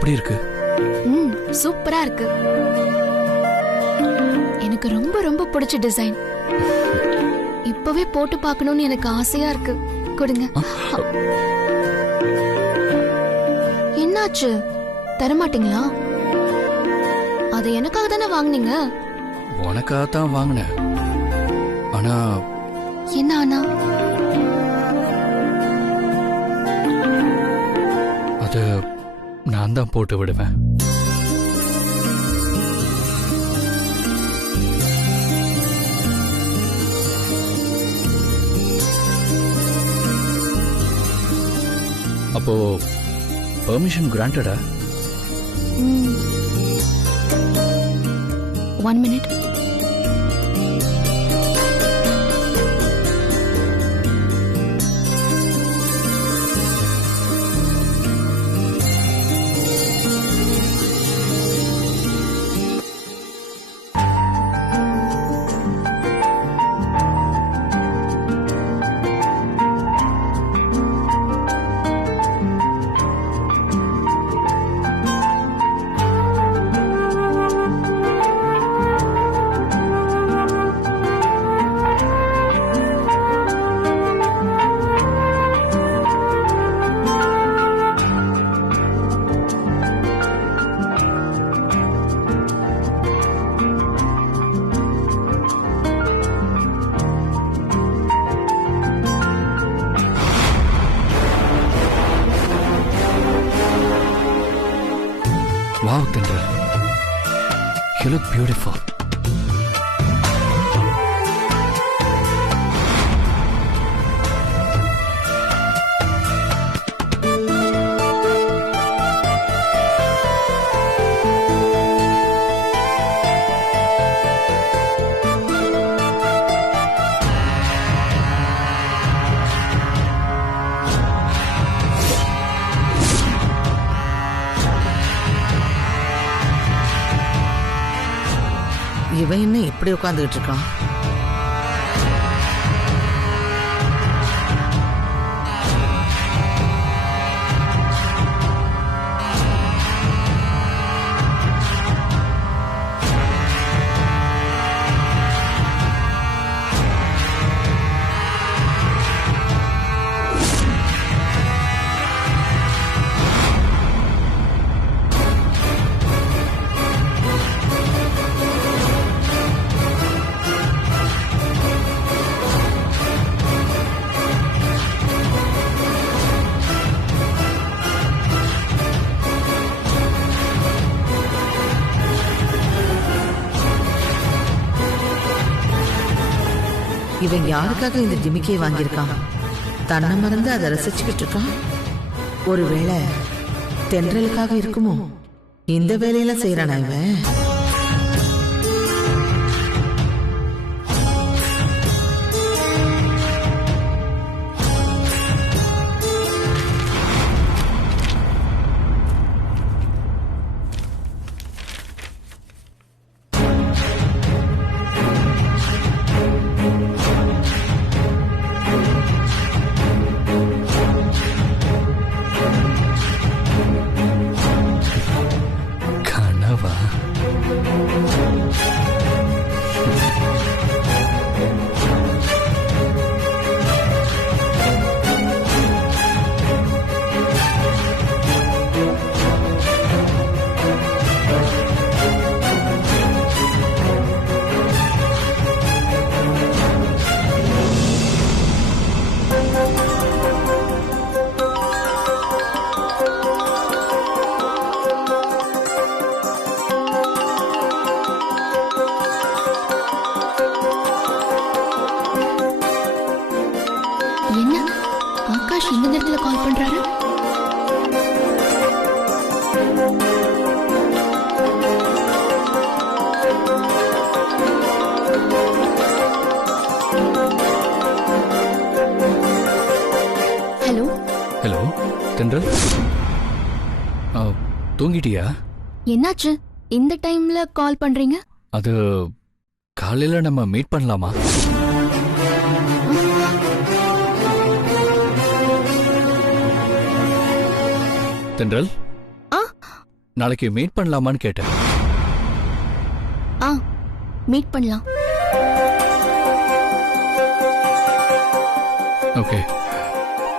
எப்படி இருக்கு? சூப்பரா இருக்கு. எனக்கு ரொம்ப ரொம்ப பிடிச்ச டிசைன். இப்பவே போட்டு பார்க்கணும்னு எனக்கு ஆசையா இருக்கு. கொடுங்க. என்னாச்சு, தரமாட்டீங்களா? அது எனக்காக தானே வாங்குனீங்க. உனக்காக தான் வாங்கினேன். ஆனா என்ன ஆனா? அது நான் தான் போட்டு விடுவேன். அப்போ permission கிராண்டடா? 1 minute. Wow, Tendra. You look beautiful. இவன் என்ன இப்படி உட்காந்துக்கிட்டு இருக்கான்? இவன் யாருக்காக இந்த ஜிமிக்கை வாங்கியிருக்கான்? தன்னை மறந்து அதை ரசிச்சுக்கிட்டு இருக்கான். ஒருவேளை தென்றலுக்காக இருக்குமோ? இந்த வேலையெல்லாம் செய்யறானா இவன்? என்ன ஆகாஷ் இந்த நேரத்துல கால் பண்றாரு? ஹலோ ஹலோ தென்றல், தூங்கிட்டியா? என்னாச்சு இந்த டைம்ல கால் பண்றீங்க? அது காலையில நம்ம மீட் பண்ணலாமா? தென்றல், நாளைக்கு மீட் பண்ணலாமான்னு கேட்டேன். ஆ மீட் பண்ணலாம். ஓகே,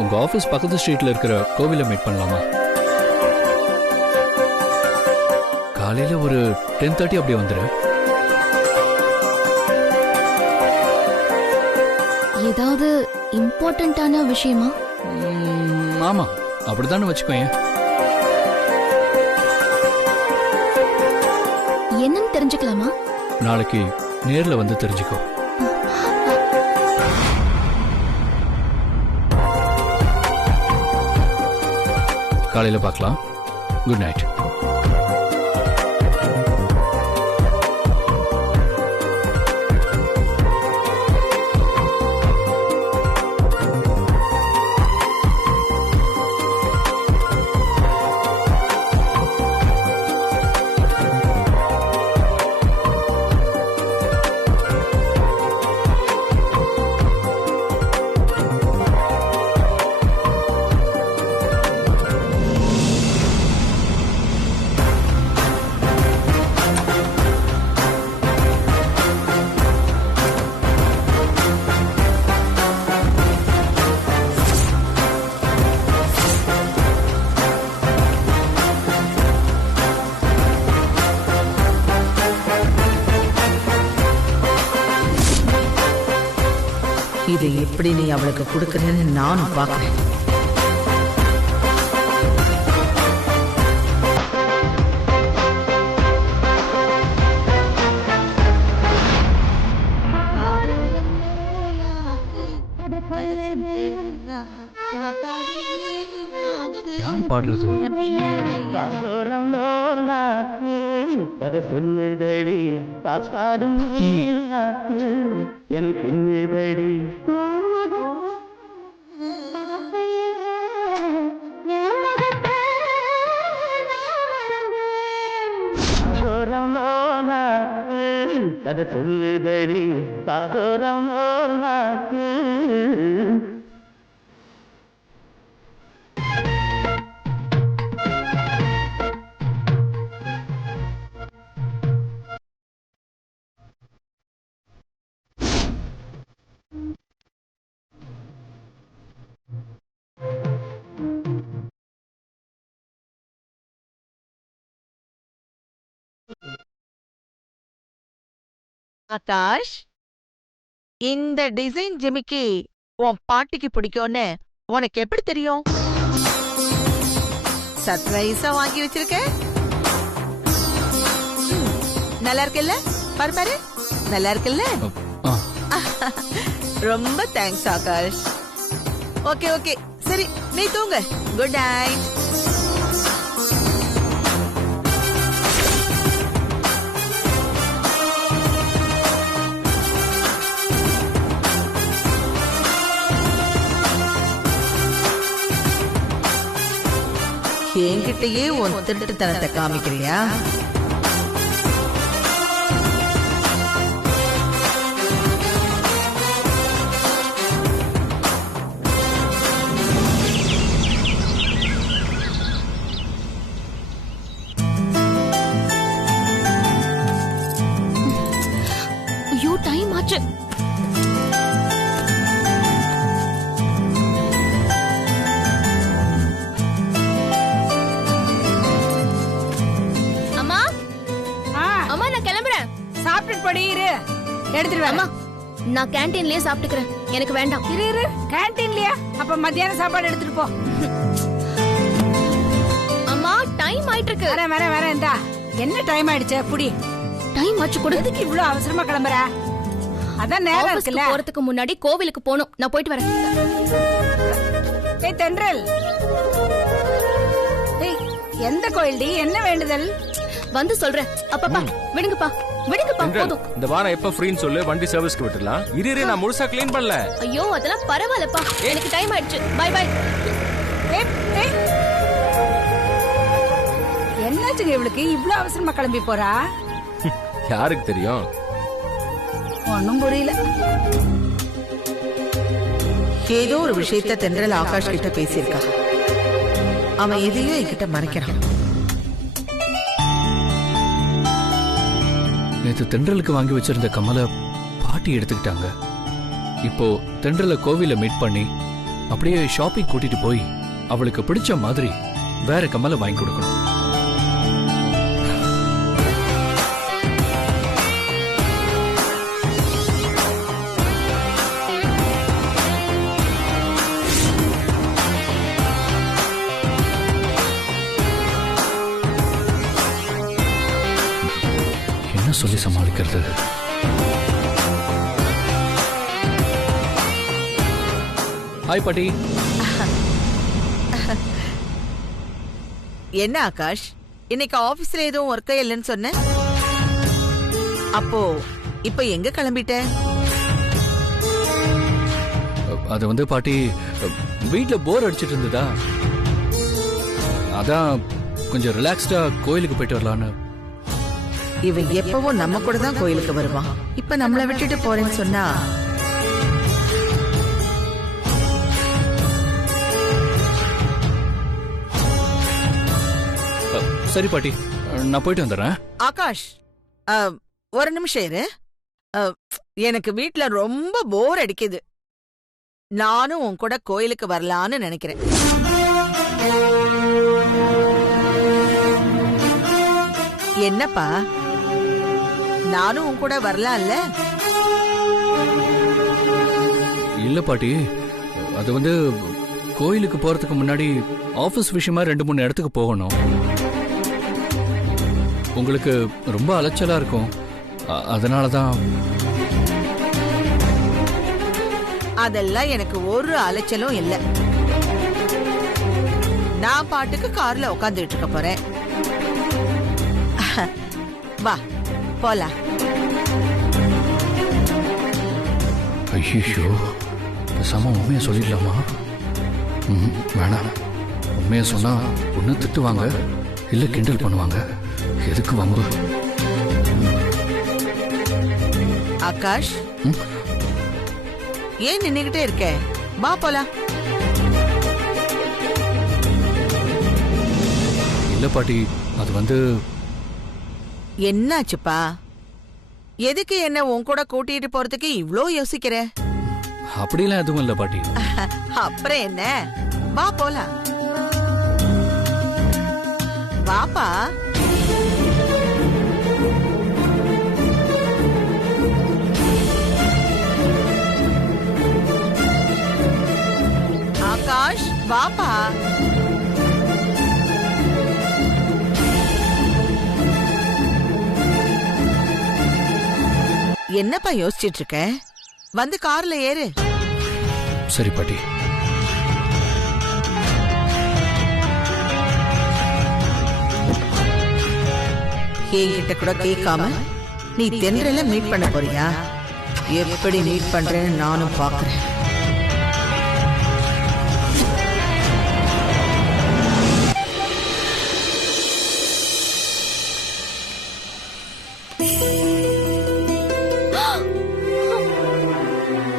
உங்க ஆபீஸ் பக்கத்து ஸ்ட்ரீட்ல இருக்கிற கோவில மீட் பண்ணலாமா? காலையில ஒரு 10:30 அப்படி வந்துரு. ஏதாவது இம்பார்ட்டன்டான விஷயமா? ஆமா, அப்படித்தானே வச்சுக்கோயேன். என்னன்னு தெரிஞ்சுக்கலாமா? நாளைக்கு நேர்ல வந்து தெரிஞ்சுக்கோ. காலையில பார்க்கலாம். Good night. இதை எப்படி நீ அவளுக்கு கொடுக்கறேன்னு நானும் பார்க்கிறேன். யார் பாடுறது? என் பின்னடி கதை சொல்லுதடி சாதோரம் ஆகாஷ், இந்த டிசைன் ஜிமிக்கி உன் பாட்டிக்கு பிடிக்கும்னு உனக்கு எப்படி தெரியும்? சர்ப்ரைஸா வாங்கி வச்சிருக்க. நல்லா இருக்குல்ல? பாரு பாரு, நல்லா இருக்குல்ல? ரொம்ப தேங்க்ஸ் ஆகாஷ். ஓகே ஓகே, சரி நீ தூங்க. Good night. என்கிட்டயே உன் திருட்டுத்தனத்தை காமிக்கிறியா? ஐயோ, டைம் ஆச்சு. எடுத்துட்டு நான் கேண்டீன்லயே சாப்பிட்டுக்கிறேன். எனக்கு வேண்டாம். இரு கேண்டீன்லயா? அப்ப மத்தியான சாப்பாடு எடுத்துட்டு போ. அம்மா, டைம் ஆயிட்டு இருக்கு. வரேன் இந்தா. என்ன டைம் ஆயிடுச்சு? புடி. டைம் ஆச்சு கூட. எதுக்கு இவ்ளோ அவசரமா கிளம்புற? அதான் நேரம் இருக்குல்ல. போறதுக்கு முன்னாடி கோவிலுக்கு போணும். நான் போயிட்டு வரேன். ஏய் தென்றல், ஏய் எந்த கோயில்டி? என்ன வேண்டுதல்? வந்து சொல்றேன். அப்பப்பா விடுங்கப்பா, விடுங்கப்பா. போதும். இந்த வாரம் எப்ப ஃப்ரீன்னு சொல்லு, வண்டி சர்வீஸ்க்கு விட்டுடலாம். இரு நான் முழுசா க்ளீன் பண்ணல. ஐயோ, அதெல்லாம் பரவாயில்லப்பா. எனக்கு டைம் ஆயிடுச்சு. Bye bye. என்னாச்சுங்க இவளுக்கு இவ்ளோ அவசரமா கிளம்பி போறா? யாருக்கு தெரியும்? ஒன்னும் புரியல. ஏதோ ஒரு விஷயத்த தென்றல் ஆகாஷ் கிட்ட பேசியிருக்கா. அவன் எதையோ என்கிட்ட மறைக்கிறான். நேற்று தென்றலுக்கு வாங்கி வச்சிருந்த கமலை பாட்டி எடுத்துக்கிட்டாங்க. இப்போ தென்றலை கோவில மீட் பண்ணி அப்படியே ஷாப்பிங் கூட்டிட்டு போய் அவளுக்கு பிடிச்ச மாதிரி வேற கமலை வாங்கி கொடுக்கணும். என்ன சொல்லி சமாளிக்கிறது? ஹாய் பாட்டி. என்ன ஆகாஷ், இன்னைக்கு ஆபீஸ்ல எதுவும் ஒர்க்கே இல்லைன்னு சொன்ன? அப்போ இப்ப எங்க கிளம்பிட்ட? அது வந்து பாட்டி, வீட்ல போர் அடிச்சிட்டு இருந்ததா, அதான் கொஞ்சம் ரிலாக்ஸ்டா கோயிலுக்கு போயிட்டு வரலான்னு. இவன் எப்பவும் நம்ம கூட தான் கோயிலுக்கு வருவான். இப்ப நம்மள விட்டுட்டு போறேன்னு சொன்னா சரி பாட்டி, நான் போயிட்டு வந்துடுறேன். ஆகாஷ், ஒரு நிமிஷம் இரு. எனக்கு வீட்ல ரொம்ப போர் அடிக்குது. நானும் உன் கூட கோயிலுக்கு வரலான்னு நினைக்கிறேன். என்னப்பா, நானும் உன் கூட வரலாம்ல? இல்ல பாட்டி, அது வந்து கோயிலுக்கு போறதுக்கு முன்னாடி ஆபீஸ் விஷயமா 2-3 இடத்துக்கு போகணும். உங்களுக்கு ரொம்ப அலைச்சலா இருக்கும், அதனாலதான். அதெல்லாம் எனக்கு ஒரு அலைச்சலும் இல்ல. நான் பாட்டுக்கு கார்ல உட்காந்துட்டு இருக்க போறேன். வா போலாம். ஐயோ, பேசாம உண்மையை சொல்லிடலாமா? வேணாம். உண்மையை சொன்னா ஒண்ணு திட்டுவாங்க, இல்ல கிண்டல் பண்ணுவாங்க. எதுக்கு வம்பு? ஆகாஷ், ஏன் நின்னுகிட்டே இருக்க? வா போலாம். இல்ல பாட்டி, அது வந்து. என்னாச்சுப்பா? எதுக்கு என்ன உன் கூட கூட்டிட்டு போறதுக்கு இவ்ளோ யோசிக்கிற? அப்படிலாம் எதுவும் இல்ல பாட்டி. அப்புறம் என்ன, வா போலாம். வாப்பா. ஆகாஷ், வாப்பா. என்னப்பா யோசிச்சிட்டு இருக்க? வந்து கார்ல ஏறு. சரி பாட்டி. என்கிட்ட கூட கேட்காம நீ தென்றல மீட் பண்ண போறியா? எப்படி மீட் பண்றேன்னு நானும் பாக்குறேன்.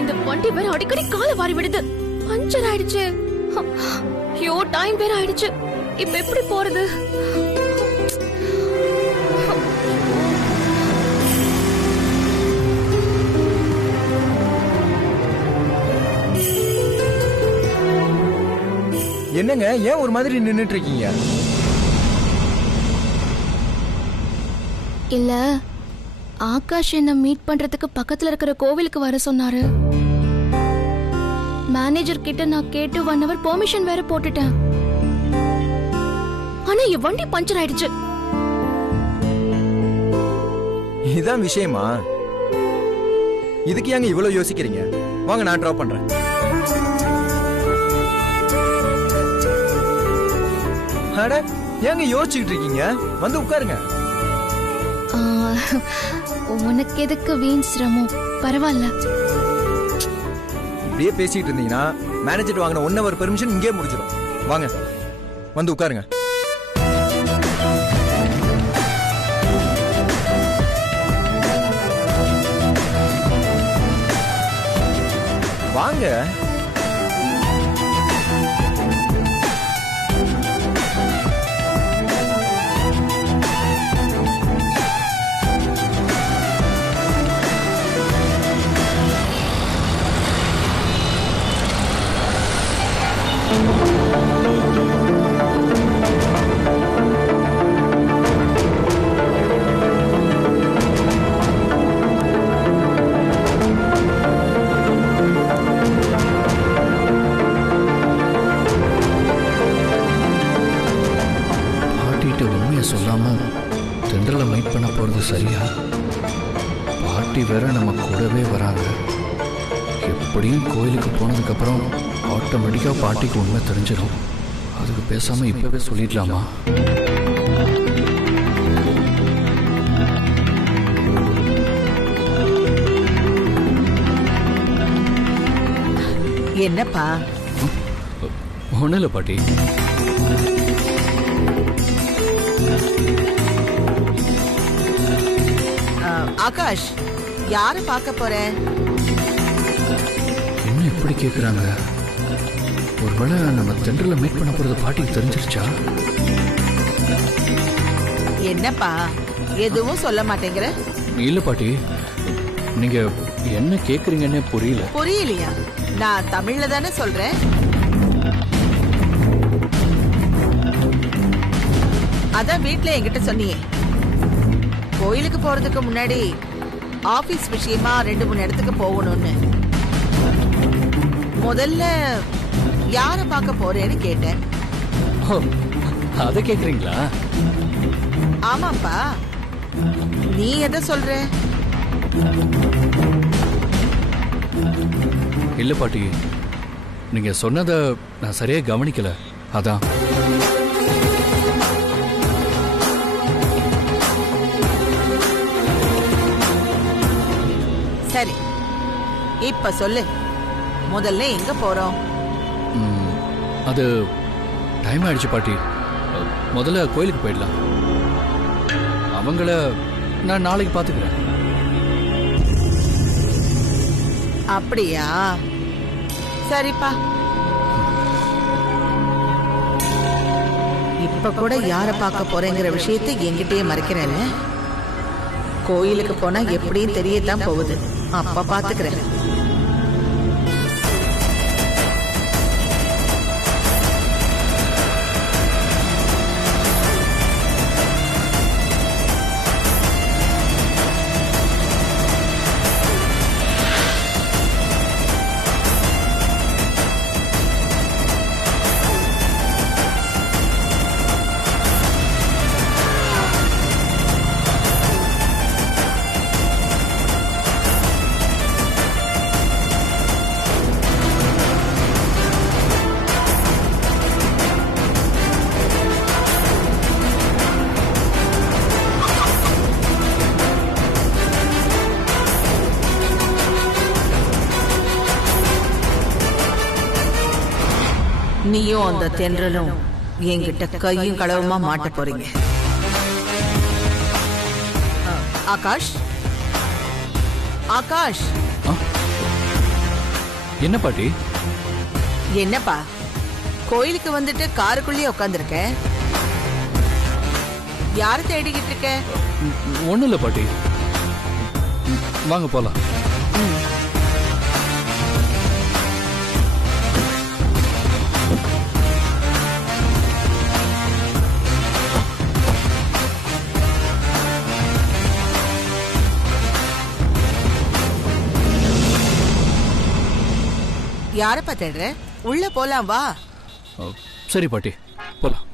இந்த வண்டி வேற அடிக்கடி காலை வாரி விடுது. பஞ்சர் ஆயிடுச்சு. ஐயோ, டைம் வேற ஆயிடுச்சு. இப்ப எப்படி போறது? என்னங்க, ஏன் ஒரு மாதிரி நின்னுட்டு இருக்கீங்க? இல்ல, ஆகாஷ் என்ன மீட் பண்றதுக்கு பக்கத்துல இருக்கிற கோவிலுக்கு வர சொன்னாரு. மேனேஜர் கிட்ட நான் கேட்டு 1 hour பெர்மிஷன் வேற போட்டுட்டேன். ஆனா என் வண்டி பஞ்சர் ஆயிடுச்சு. இதான் விஷயமா? இதுக்கு ஏங்க இவ்வளவு யோசிக்கிறீங்க? வாங்க, நான் டிராப் பண்றேன். அட, ஏங்க யோசிச்சுக்கிட்டு இருக்கீங்க? வந்து உட்காருங்க. உனக்கு எதுக்கு வீண் சிரமம்? பரவாயில்ல. இப்படியே பேசிட்டு இருந்தீங்கன்னா மேனேஜர் வாங்கின 1 hour பெர்மிஷன் இங்கே முடிஞ்சிடும். வாங்க, வந்து உட்காருங்க. வாங்க. சொல்லாம தென்றலை மீட் பண்ண போறது சரியா? பாட்டி வேற நம்ம கூடவே வராங்க. எப்படியும் கோயிலுக்கு போனதுக்கு அப்புறம் ஆட்டோமேட்டிக்கா பாட்டிக்கு உண்மை தெரிஞ்சிடும். அதுக்கு பேசாம இப்பவே சொல்லிடலாமா? என்னப்பா? ஒன்றும் இல்லை பாட்டி. ஆகாஷ், யாரை பார்க்க போற? என்ன இப்படி கேட்குறாங்க? ஒருவேளை நம்ம தென்றலை மீட் பண்ண போறது பாட்டிக்கு தெரிஞ்சிருச்சா? என்னப்பா எதுவும் சொல்ல மாட்டேங்கிற? இல்ல பாட்டி, நீங்க என்ன கேக்குறீங்கன்னே புரியல. புரியலையா? நான் தமிழ்ல தானே சொல்றேன். அதான் வீட்ல என்கிட்ட சொன்னியே, கோயிலுக்கு போறதுக்கு முன்னாடி ஆபீஸ் விஷயமா 2-3 இடத்துக்கு போகணும்னு. முதல்ல யார பார்க்க போறேன்னு கேட்டேன். அத கேக்குறீங்களா? ஆமாப்பா, நீ எதை சொல்ற? இல்ல பாட்டி, நீங்க சொன்னத நான் சரியா கவனிக்கல. அதான். சரி, இப்ப சொல்லு, முதல்ல எங்க போறோம்? அது டைம் ஆயிடுச்சு பாட்டி. முதல்ல கோயிலுக்கு போயிடலாம். அவங்கள நான் நாளைக்கு பாத்துக்கிறேன். அப்படியா? சரிப்பா. இப்ப கூட யார பார்க்க போறேங்கிற விஷயத்தை என்கிட்டயே மறைக்கிறேன்னு. கோயிலுக்கு போனா எப்படியும் தெரியத்தான் போகுது. அப்ப பாத்துக்கிறேன். நீயும் அந்த தென்றலும் என்கிட்ட கையும் களவுமா மாட்ட போறீங்க. ஆகாஷ், ஆகாஷ். என்ன பாட்டி? என்னப்பா, கோயிலுக்கு வந்துட்டு காருக்குள்ளேயே உட்காந்துருக்க? யார தேடிக்கிட்டு இருக்க? ஒண்ணும் இல்ல பாட்டி, வாங்க போலாம். யாரப்பா தேடுற? உள்ள போலாம், வா. சரி பாட்டி, போலாம்.